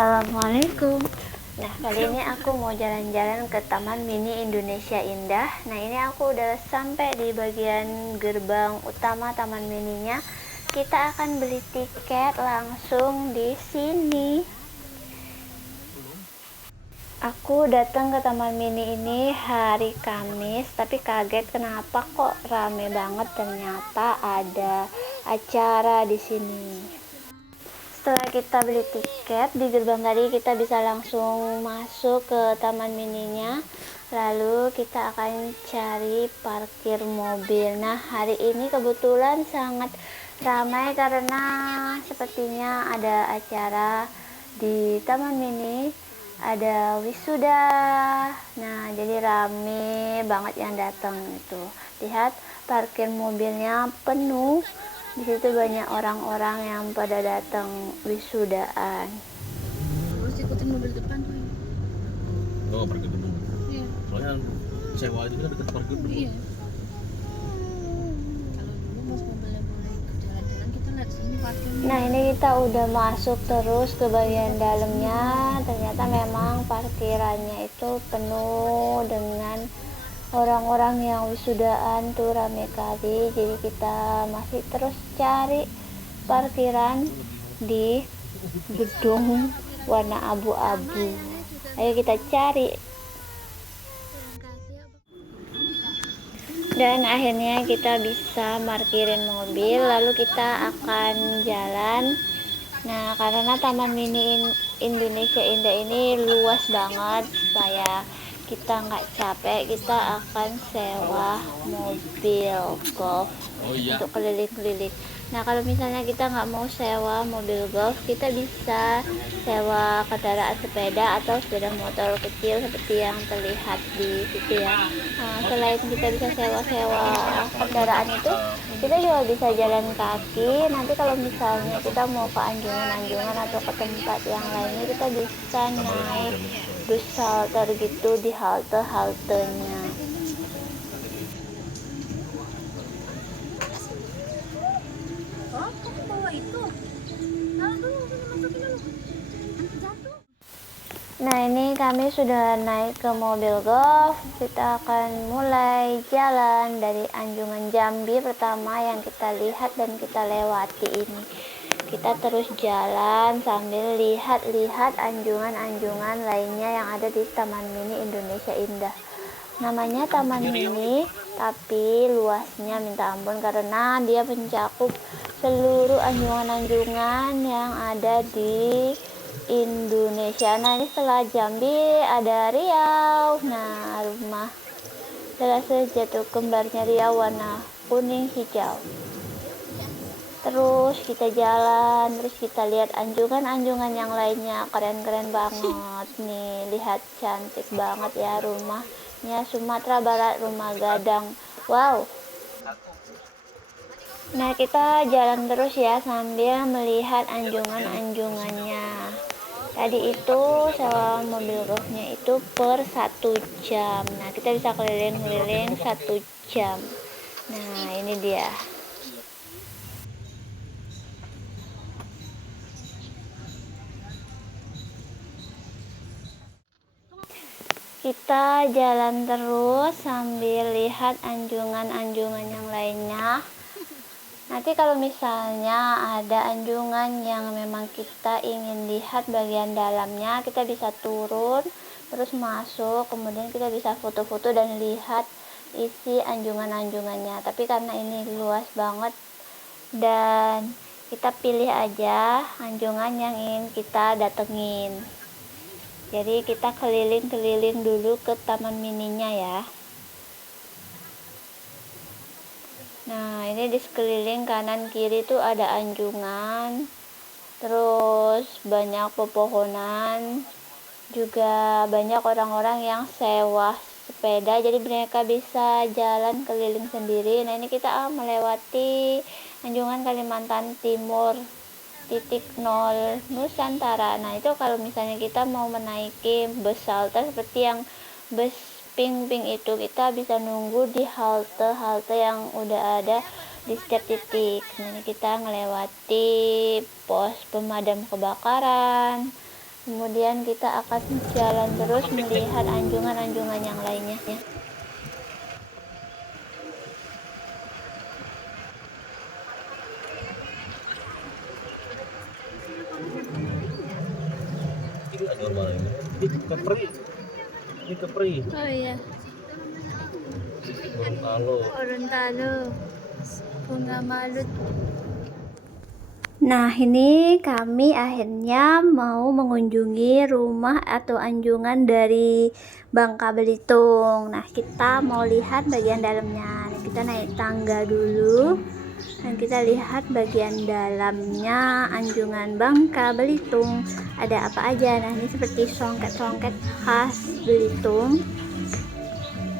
Assalamualaikum. Nah, kali ini aku mau jalan-jalan ke Taman Mini Indonesia Indah. Nah, ini aku udah sampai di bagian gerbang utama Taman Mininya. Kita akan beli tiket langsung di sini. Aku datang ke Taman Mini ini hari Kamis, tapi kaget kenapa kok rame banget. Ternyata ada acara di sini. Setelah kita beli tiket di gerbang tadi, kita bisa langsung masuk ke taman mininya. Lalu kita akan cari parkir mobil. Nah, hari ini kebetulan sangat ramai karena sepertinya ada acara di taman mini, ada wisuda. Nah, jadi rame banget yang datang itu. Lihat, parkir mobilnya penuh. Di situ banyak orang-orang yang pada datang wisudaan. Terus ikutin mobil depan tuh. Oh, parkir gedung. Iya. Soalnya sewa itu kan dekat parkir gedung. Iya. Kalau dulu pas mobilnya boleh jalan-jalan, kita lihat sini parkirnya. Nah, ini kita udah masuk terus ke bagian dalamnya. Ternyata memang parkirannya itu penuh dengan orang-orang yang wisudaan tuh, rame kali. Jadi kita masih terus cari parkiran di gedung warna abu-abu. Ayo kita cari. Dan akhirnya kita bisa parkirin mobil, lalu kita akan jalan. Nah, karena Taman Mini Indonesia Indah ini luas banget, supaya kita nggak capek, kita akan sewa mobil golf untuk keliling-keliling. Nah, kalau misalnya kita nggak mau sewa mobil golf, kita bisa sewa kendaraan sepeda atau sepeda motor kecil seperti yang terlihat di situ ya. Nah, selain kita bisa sewa-sewa kendaraan itu, kita juga bisa jalan kaki. Nanti kalau misalnya kita mau ke anjungan-anjungan atau ke tempat yang lainnya, kita bisa naik bus shelter gitu di halte-haltenya. Oh, kamu bawa itu? Taruh dulu, masukin dulu. Jatuh. Nah, ini kami sudah naik ke mobil golf. Kita akan mulai jalan dari Anjungan Jambi pertama yang kita lihat dan kita lewati ini. Kita terus jalan sambil lihat-lihat anjungan-anjungan lainnya yang ada di Taman Mini Indonesia Indah. Namanya Taman Mini, tapi luasnya minta ampun karena dia mencakup seluruh anjungan-anjungan yang ada di Indonesia. Nah, ini setelah Jambi ada Riau. Nah, rumah Selasa Jatuh Kembarnya Riau warna kuning hijau. Terus kita jalan, terus kita lihat anjungan-anjungan yang lainnya. Keren-keren banget nih, lihat cantik banget ya rumahnya. Sumatera Barat, rumah Gadang. Wow. Nah, kita jalan terus ya sambil melihat anjungan-anjungannya. Tadi itu sewa mobil golfnya itu per 1 jam. Nah, kita bisa keliling-keliling 1 jam. Nah, ini dia. Kita jalan terus sambil lihat anjungan-anjungan yang lainnya. Nanti kalau misalnya ada anjungan yang memang kita ingin lihat bagian dalamnya, kita bisa turun, terus masuk, kemudian kita bisa foto-foto dan lihat isi anjungan-anjungannya. Tapi karena ini luas banget dan kita pilih aja anjungan yang ingin kita datengin. Jadi kita keliling-keliling dulu ke taman mininya ya. Nah, ini di sekeliling kanan kiri tuh ada anjungan, terus banyak pepohonan, juga banyak orang-orang yang sewa sepeda, jadi mereka bisa jalan keliling sendiri. Nah, ini kita melewati anjungan Kalimantan Timur titik 0 Nusantara. Nah, itu kalau misalnya kita mau menaiki bus shelter seperti yang bus pink itu, kita bisa nunggu di halte-halte yang udah ada di setiap titik. Nah, ini kita melewati pos pemadam kebakaran, Kemudian kita akan jalan terus melihat anjungan-anjungan yang lainnya. Ini ada orang ini. Ini kepri. Ini kepri. Oh iya, Gorontalo. Gorontalo, bunga malut. Nah, ini kami akhirnya mau mengunjungi rumah atau anjungan dari Bangka Belitung. Nah, kita mau lihat bagian dalamnya. Nah, kita naik tangga dulu dan kita lihat bagian dalamnya anjungan Bangka Belitung. Ada apa aja? Nah, ini seperti songket-songket khas Belitung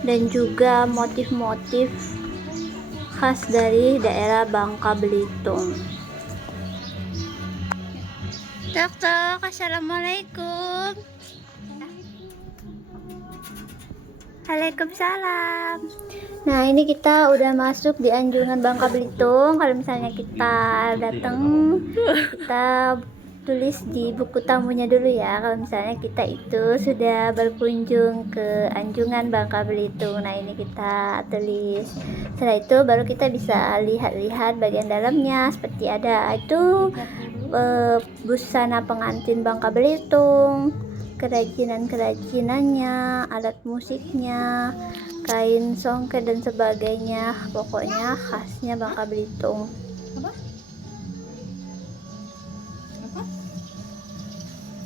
dan juga motif-motif khas dari daerah Bangka Belitung. Tok, assalamualaikum. Waalaikumsalam. Nah, ini kita udah masuk di anjungan Bangka Belitung. Kalau misalnya kita datang, kita tulis di buku tamunya dulu ya. Kalau misalnya kita itu sudah berkunjung ke anjungan Bangka Belitung. Nah, ini kita tulis. Setelah itu baru kita bisa lihat-lihat bagian dalamnya. Seperti ada itu busana pengantin Bangka Belitung, kerajinan-kerajinannya, alat musiknya, kain songket dan sebagainya. Pokoknya khasnya Bangka Belitung. Apa? Apa?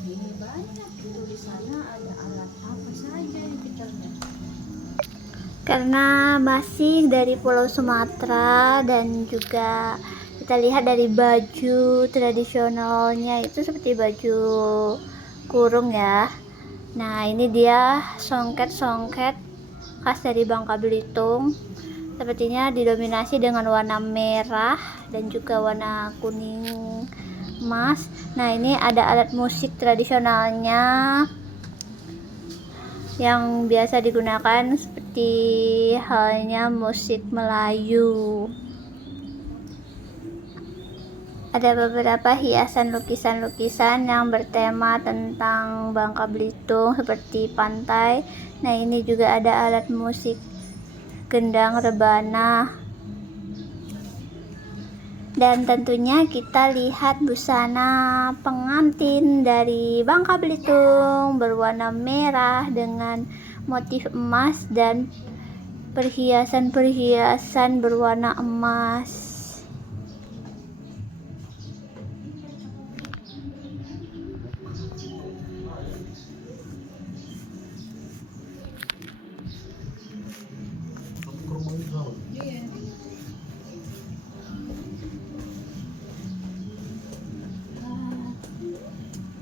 Ini banyak itu di sana, ada alat apa saja yang kita lihat. Karena masih dari Pulau Sumatera dan juga kita lihat dari baju tradisionalnya itu seperti baju kurung ya. Nah, ini dia songket-songket khas dari Bangka Belitung. Sepertinya didominasi dengan warna merah dan juga warna kuning emas. Nah, ini ada alat musik tradisionalnya yang biasa digunakan seperti halnya musik Melayu. Ada beberapa hiasan lukisan-lukisan yang bertema tentang Bangka Belitung seperti pantai. Nah, ini juga ada alat musik gendang rebana. Dan tentunya kita lihat busana pengantin dari Bangka Belitung berwarna merah dengan motif emas dan perhiasan-perhiasan berwarna emas.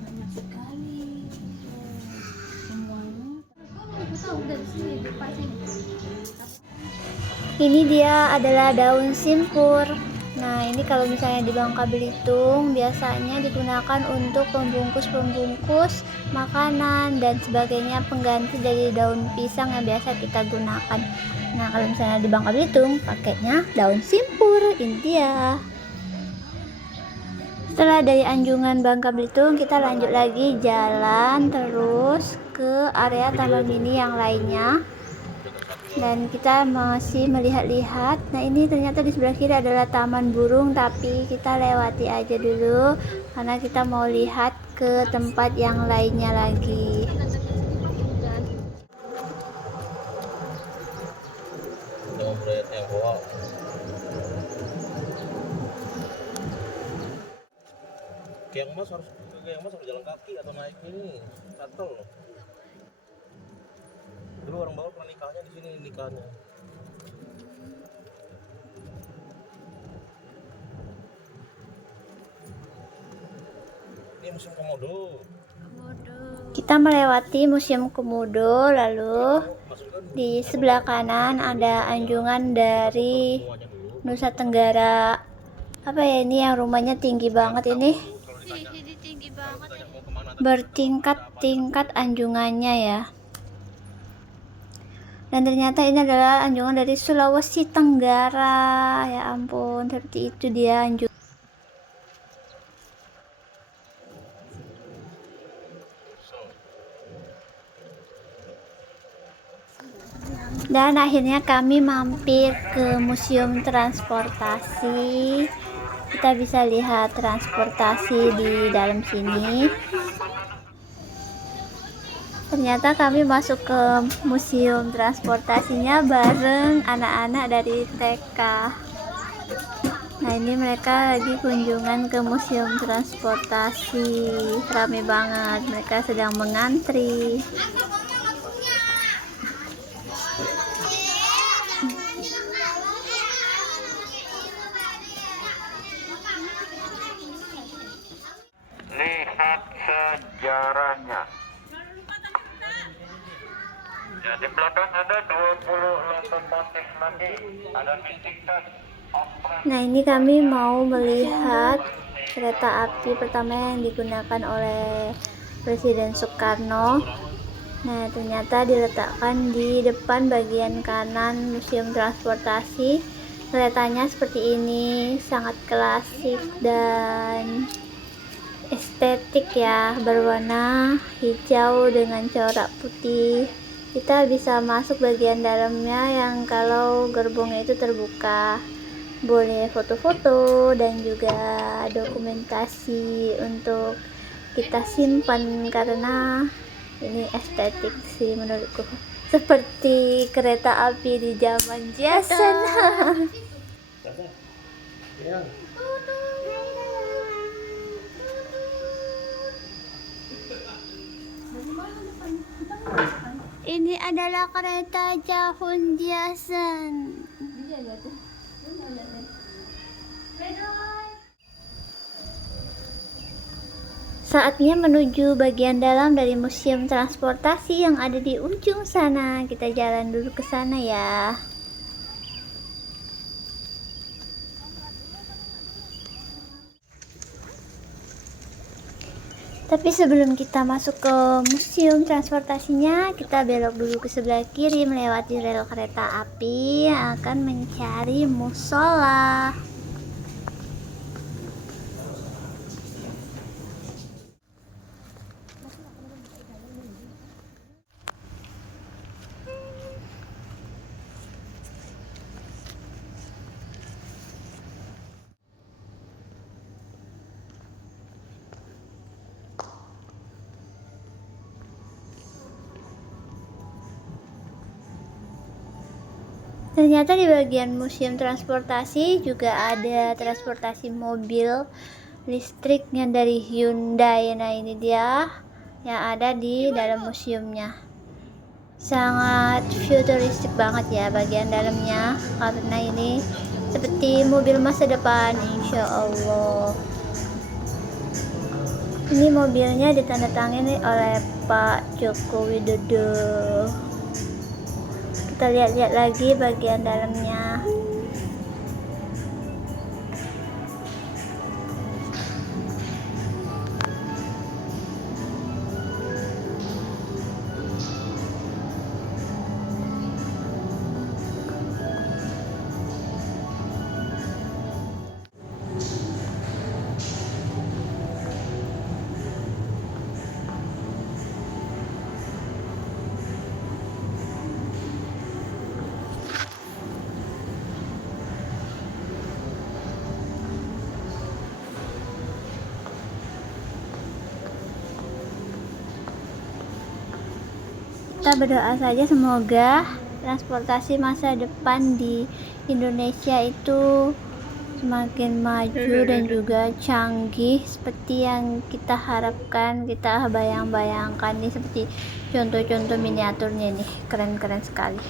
Banyak sekali. Semuanya. Aku tahu dari sini depan sini. Ini dia adalah daun simpur. Nah, ini kalau misalnya di Bangka Belitung biasanya digunakan untuk pembungkus-pembungkus makanan dan sebagainya, pengganti dari daun pisang yang biasa kita gunakan. Nah, kalau misalnya di Bangka Belitung pakainya daun simpur. Ini dia. Setelah dari anjungan Bangka Belitung, kita lanjut lagi jalan terus ke area taman mini yang lainnya. Dan kita masih melihat-lihat. Nah, ini ternyata di sebelah kiri adalah taman burung, tapi kita lewati aja dulu karena kita mau lihat ke tempat yang lainnya lagi. Jangan melihat yang bawah. Yang mas harus jalan kaki atau naik ini shuttle. Dulu orang Bawol pernah nikahnya di sini nikahnya. Ini musim komodo. Kita melewati Museum Komodo, lalu di sebelah kanan ada anjungan dari Nusa Tenggara. Apa ya ini yang rumahnya tinggi banget ini? Tinggi banget. Bertingkat-tingkat anjungannya ya. Dan ternyata ini adalah anjungan dari Sulawesi Tenggara. Ya ampun, seperti itu dia anjungan. Dan akhirnya kami mampir ke museum transportasi. Kita bisa lihat transportasi di dalam sini. Ternyata kami masuk ke museum transportasinya bareng anak-anak dari TK. Nah, ini mereka lagi kunjungan ke museum transportasi. Rame banget, mereka sedang mengantri. Lihat sejarahnya. Ya, di belakang ada 20 lokomotif lagi. Ada Mystical. Nah, ini kami mau melihat kereta api pertama yang digunakan oleh Presiden Soekarno. Nah, ternyata diletakkan di depan bagian kanan museum transportasi. Keretanya seperti ini, sangat klasik dan estetik ya, berwarna hijau dengan corak putih. Kita bisa masuk bagian dalamnya yang kalau gerbongnya itu terbuka. Boleh foto-foto dan juga dokumentasi untuk kita simpan karena ini estetik sih menurutku. Seperti kereta api di zaman Jason. Yang Ini adalah kereta Jahun Jason. Saatnya menuju bagian dalam dari museum transportasi yang ada di ujung sana. Kita jalan dulu ke sana ya. Tapi sebelum kita masuk ke museum transportasinya, kita belok dulu ke sebelah kiri melewati rel kereta api yang akan mencari musola. Ternyata di bagian museum transportasi juga ada transportasi mobil listrik yang dari Hyundai. Nah, ini dia yang ada di dalam museumnya. Sangat futuristik banget ya bagian dalamnya, karena ini seperti mobil masa depan, insya Allah. Ini mobilnya ditandatangani oleh Pak Joko Widodo. Kita lihat-lihat lagi bagian dalamnya. Kita berdoa saja semoga transportasi masa depan di Indonesia itu semakin maju dan juga canggih seperti yang kita harapkan, kita bayang-bayangkan nih, seperti contoh-contoh miniaturnya nih, keren-keren sekali.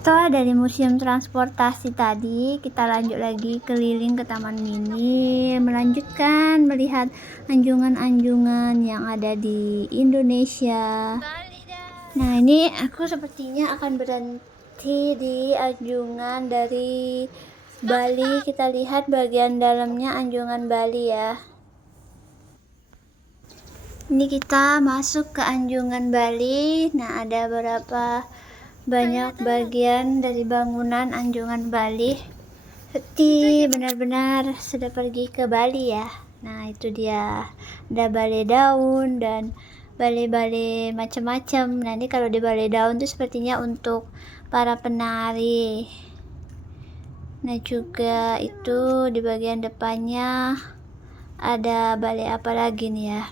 Setelah dari museum transportasi tadi, kita lanjut lagi keliling ke Taman Mini, melanjutkan melihat anjungan-anjungan yang ada di Indonesia. Nah, ini aku sepertinya akan berhenti di anjungan dari Bali. Kita lihat bagian dalamnya anjungan Bali ya. Ini kita masuk ke anjungan Bali. Nah, ada beberapa banyak bagian dari bangunan anjungan Bali, seperti benar-benar sudah pergi ke Bali ya. Nah, itu dia. Ada balai daun dan balai-balai macam-macam. Nah, ini kalau di balai daun itu sepertinya untuk para penari. Nah, juga itu di bagian depannya ada balai apa lagi nih ya.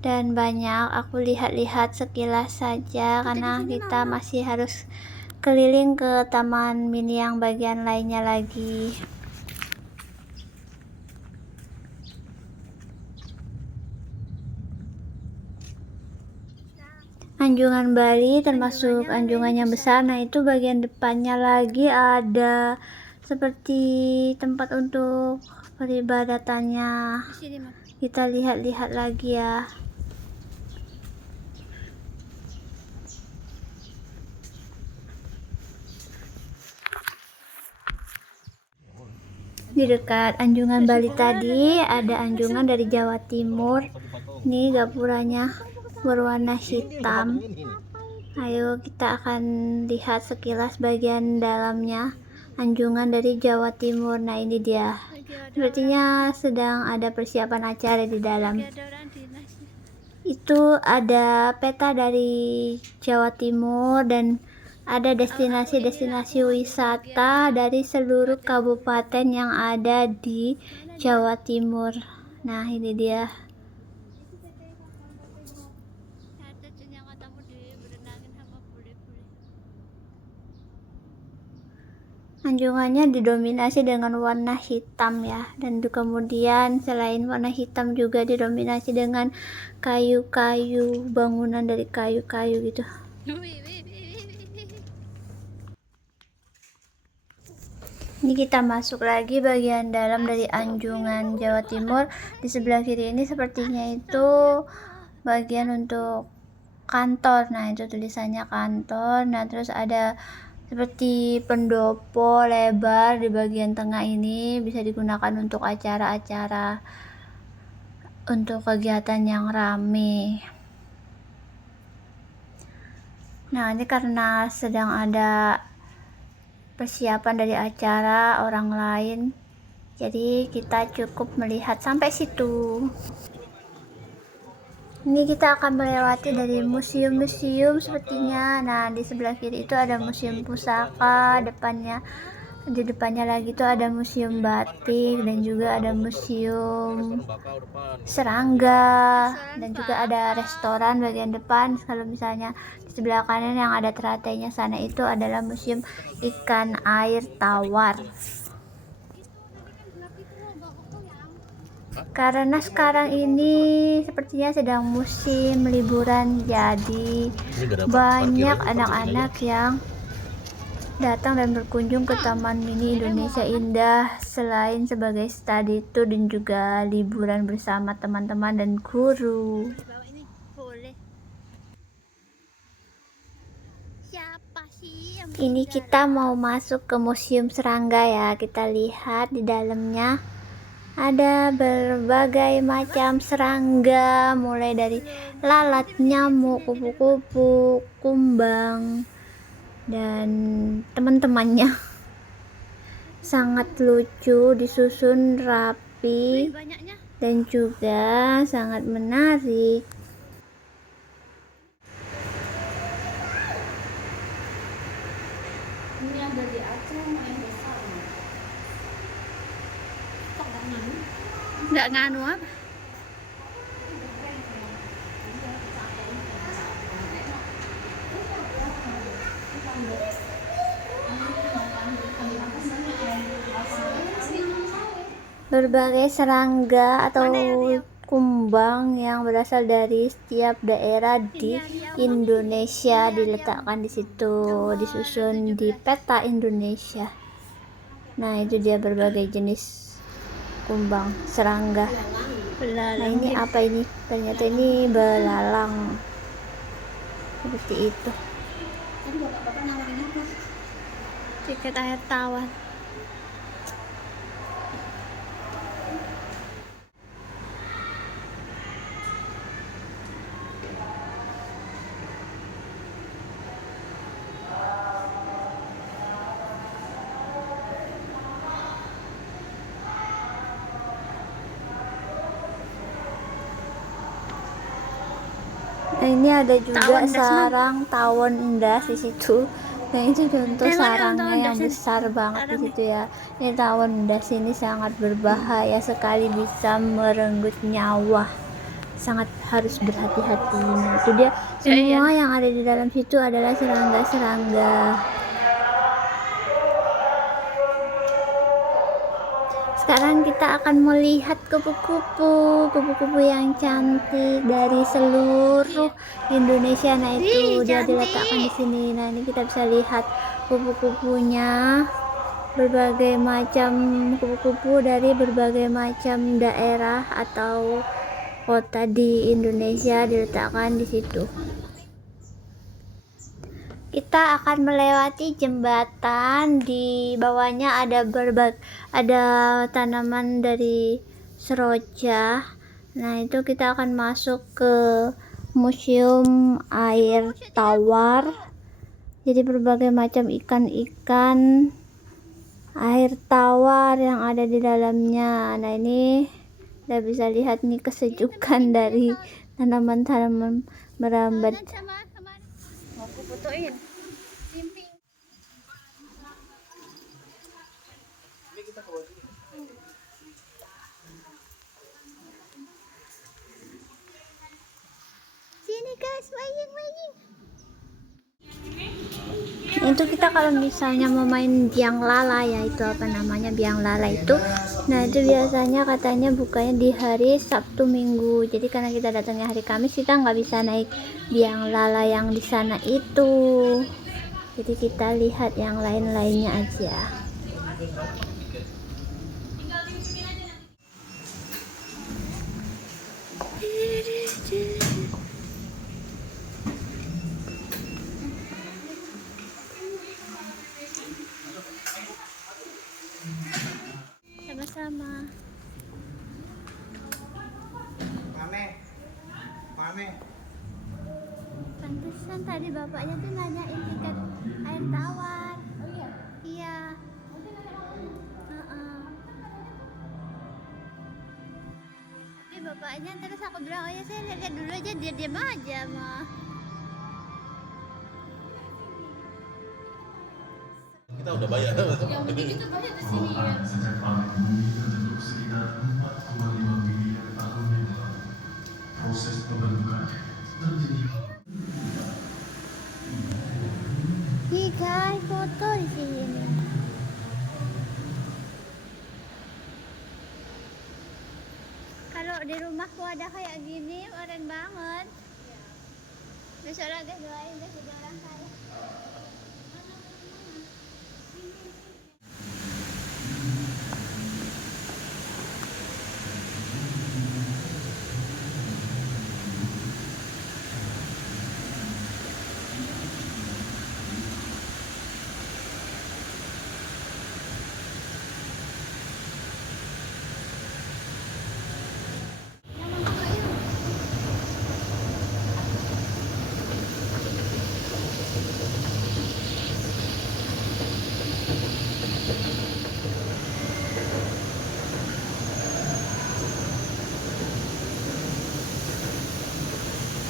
Dan banyak aku lihat-lihat sekilas saja karena kita masih harus keliling ke taman mini yang bagian lainnya lagi. Anjungan Bali termasuk anjungan yang besar. Nah, itu bagian depannya lagi ada seperti tempat untuk peribadatannya. Kita lihat-lihat lagi ya. Di dekat anjungan Bali tadi ada anjungan dari Jawa Timur. Ini gapuranya berwarna hitam. Ayo kita akan lihat sekilas bagian dalamnya anjungan dari Jawa Timur. Nah, ini dia. Sepertinya sedang ada persiapan acara di dalam. Itu ada peta dari Jawa Timur dan ada destinasi-destinasi wisata dari seluruh kabupaten yang ada di Jawa Timur. Nah, ini dia. Anjungannya didominasi dengan warna hitam ya, dan kemudian selain warna hitam juga didominasi dengan kayu-kayu, bangunan dari kayu-kayu gitu. Ini kita masuk lagi bagian dalam dari anjungan Jawa Timur. Di sebelah kiri ini sepertinya itu bagian untuk kantor. Nah, itu tulisannya kantor. Nah, terus ada seperti pendopo lebar di bagian tengah ini, bisa digunakan untuk acara-acara, untuk kegiatan yang rame. Nah, ini karena sedang ada persiapan dari acara orang lain, jadi kita cukup melihat sampai situ. Ini kita akan melewati dari museum-museum sepertinya. Nah, di sebelah kiri itu ada museum pusaka, di depannya lagi itu ada museum batik, dan juga ada museum serangga, dan juga ada restoran bagian depan. Kalau misalnya di sebelah kanan yang ada teratainya sana itu adalah museum ikan air tawar. Karena sekarang ini sepertinya sedang musim liburan, jadi banyak anak-anak yang datang dan berkunjung ke Taman Mini Indonesia Indah selain sebagai study tour dan juga liburan bersama teman-teman dan guru. Ini kita mau masuk ke museum serangga ya. Kita lihat di dalamnya ada berbagai macam serangga, mulai dari lalat, nyamuk, kupu-kupu, kumbang, dan teman-temannya. Sangat lucu, disusun rapi, dan juga sangat menarik. Ini yang dari Aceh mau yang besar. Nggak nganu apa? Berbagai serangga atau kumbang yang berasal dari setiap daerah di Indonesia diletakkan di situ, disusun di peta Indonesia. Nah, itu dia berbagai jenis kumbang, serangga. Nah, ini apa ini? Ternyata ini belalang. Seperti itu. Tadi bapak nawarin apa? Tiket air tawar. Nah, ini ada juga Tawon das, Mam. sarang tawon endas di situ. Nah, itu contoh Tengok dong, sarangnya tawon yang das. besar banget di Sarangnya. situ ya. Ini tawon endas ini sangat berbahaya sekali, bisa merenggut nyawa. Sangat harus berhati-hati. Nah, itu dia semua iya. yang ada di dalam situ adalah serangga-serangga. Sekarang kita akan melihat kupu-kupu yang cantik dari seluruh Indonesia. Nah, itu dia cantik. diletakkan di sini. Nah, ini kita bisa lihat kupu-kupunya, berbagai macam kupu-kupu dari berbagai macam daerah atau kota di Indonesia diletakkan di situ. Kita akan melewati jembatan, di bawahnya ada tanaman dari seroja. Nah, itu kita akan masuk ke museum air tawar. Jadi berbagai macam ikan-ikan air tawar yang ada di dalamnya. Nah, ini kita bisa lihat nih kesejukan dari tanaman-tanaman merambat. Mau aku fotoin. Simping. Sini guys, main. Itu kita kalau misalnya mau main biang lala ya, itu apa namanya biang lala itu. Nah, itu biasanya katanya bukanya di hari Sabtu Minggu. Jadi karena kita datangnya hari Kamis, kita nggak bisa naik biang lala yang di sana itu. Jadi kita lihat yang lain-lainnya aja. Sama-sama. Mame. Pantesan tadi bapaknya tuh nanyain tiket air tawar. Oh iya? Iya. Tapi bapaknya terus aku bilang, oh ya saya lihat dulu aja, dia diam aja mah. Kita udah bayar. Yang begitu banyak di sini ya. Sejak paling bumi terbentuk sekitar 4,5 miliar tahun yang lalu. Proses pembentukannya terjadi. Nih guys, foto di sini. Kalau di rumahku ada kayak gini, keren banget. Besok lagi doain deh jadi orang kaya.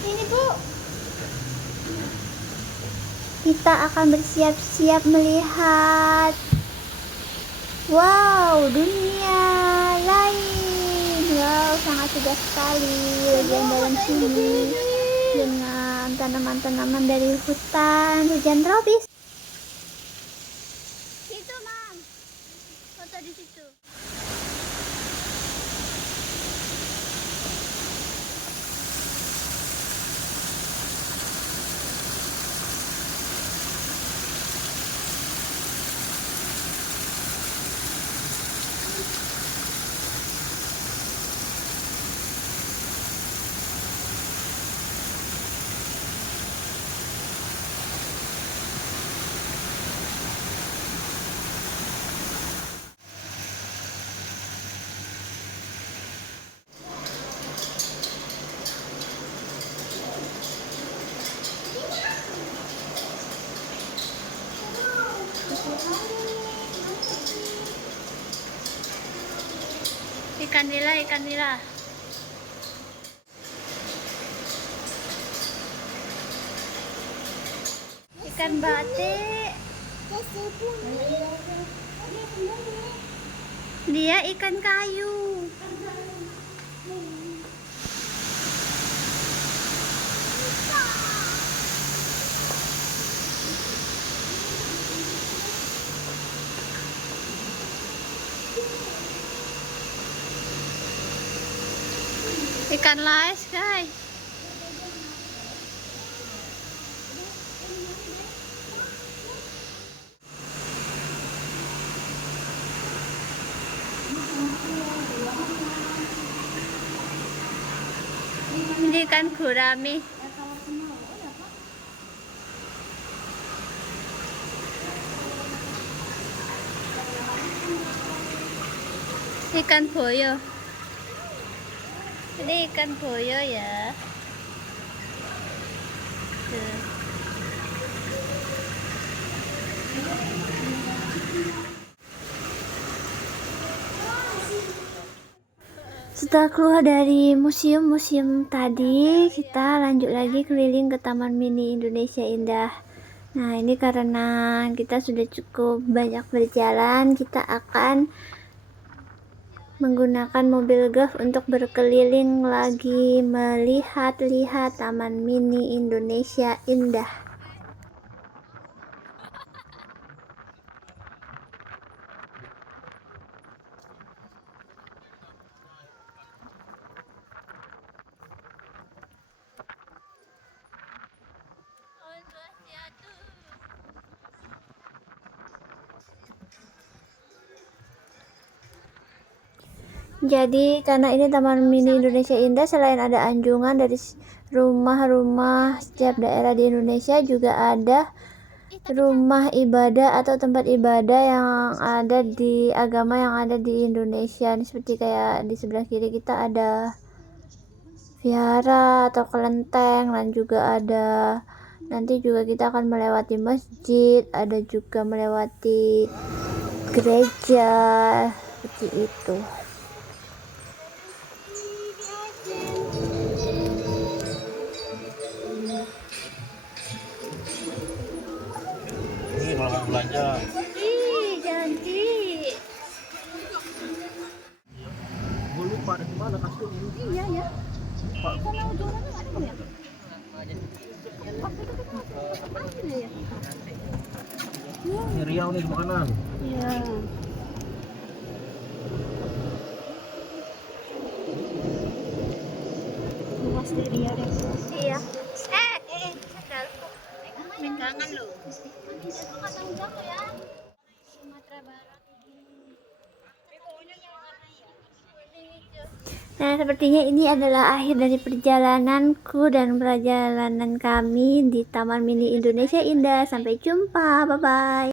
Ini Bu. Kita akan bersiap-siap melihat dunia lain. Wow, sangat cerdas sekali bagian dalam sini dengan tanaman-tanaman dari hutan hujan tropis. Itu, Mam. Foto di situ. Ikan nila. ikan bate. Dia ikan kayu. Ikan lais, guys. Ini ikan gurami. Ikan boyo. Ini ikan boyo ya. Tuh. Setelah keluar dari museum-museum tadi, kita lanjut lagi keliling ke Taman Mini Indonesia Indah. Nah, ini karena kita sudah cukup banyak berjalan, kita akan menggunakan mobil golf untuk berkeliling lagi melihat-lihat Taman Mini Indonesia Indah. Jadi karena ini Taman Mini Indonesia Indah, selain ada anjungan dari rumah-rumah setiap daerah di Indonesia, juga ada rumah ibadah atau tempat ibadah yang ada di agama yang ada di Indonesia. Ini seperti kayak di sebelah kiri kita ada vihara atau kelenteng, dan juga ada, nanti juga kita akan melewati masjid, ada juga melewati gereja, seperti itu. Ini kalau mau belanja. Ih, cantik. Gue lupa ada di mana kasur ini. Iya ya. Pak. Sana ujungnya tuh ada ya? Waktu itu kita ambil ya? Ini Riau nih di kanan. Iya. Luas dari dia deh. Iya. Sandalku. Pegangan loh. Sumatera Barat. Nah, sepertinya ini adalah akhir dari perjalananku dan perjalanan kami di Taman Mini Indonesia Indah. Sampai jumpa, bye-bye.